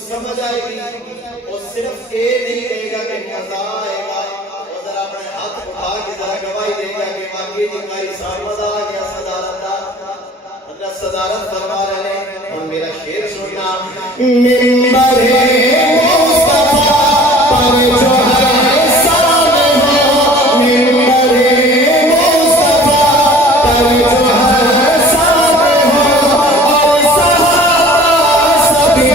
समझ आएगी वो सिर्फ ये नहीं कहेगा कि मजा आएगा, वो जरा अपने हाथ उठा के जरा गवाही देगा कि वाकई हमारी साथ मजा आ गया। सदारत हजरत सदारत फरमा रहे हैं और मेरा शेर सुनना, मिंबरे मुस्तफा पर जो है सामने हो, मिंबरे मुस्तफा पर जो है सामने हो, और सहाबा सभी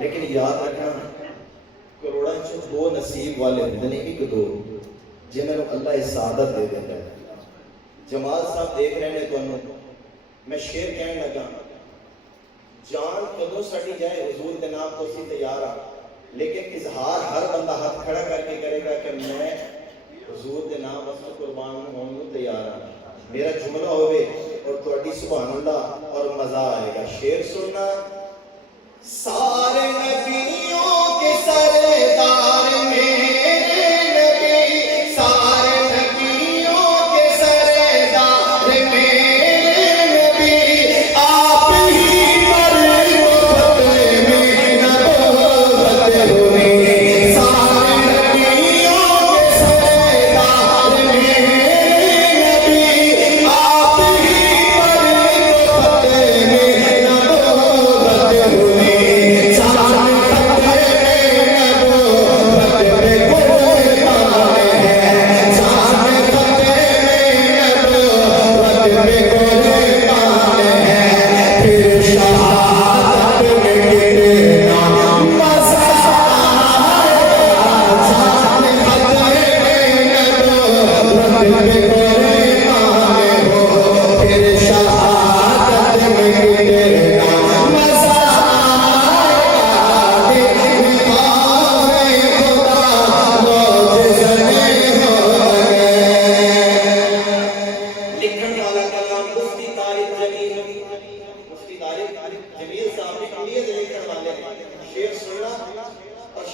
लेकिन याद रखना करोड़ों चो दो नसीब वाले होंगे ने, एक दो जिन्होंने अल्लाह सादत दे देता है। जमाल साहब देख रहे हैं तो मैं शेर कहने लगा, जान कदों सड़ी जाए हुजूर के नाम तो सी तैयार आ, लेकिन इजहार हर बंदा हाथ खड़ा करके करेगा कि मैं हुजूर के नाम वास्ते कुर्बान होने को तैयार आ। मेरा जुमला होवे और थोड़ी सुभान अल्लाह और मजा आएगा। शेर सुनना, सारे नबियों के सरदार मेरे नबी, सारे नबियों के सरदार मेरे नबी, आप ही पर में नबूवत हुई। सारे नबियों के सरदार मेरे नबी, आप ही पर में नबूवत हुई।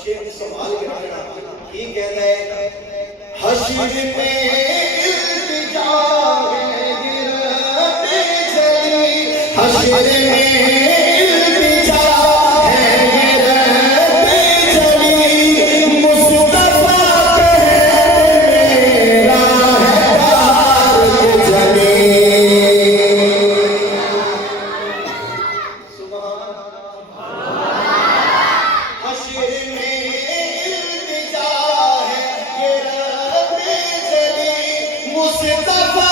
शेर सवाल करना की कहता है हश्र में इल्तिजा है गिरते चली हश्र में इल्तिजा है गिरते चली मुस्तफा मेरा है प्यार के जली हश्र में इल्तिजा है गिरते चली मुस्तफा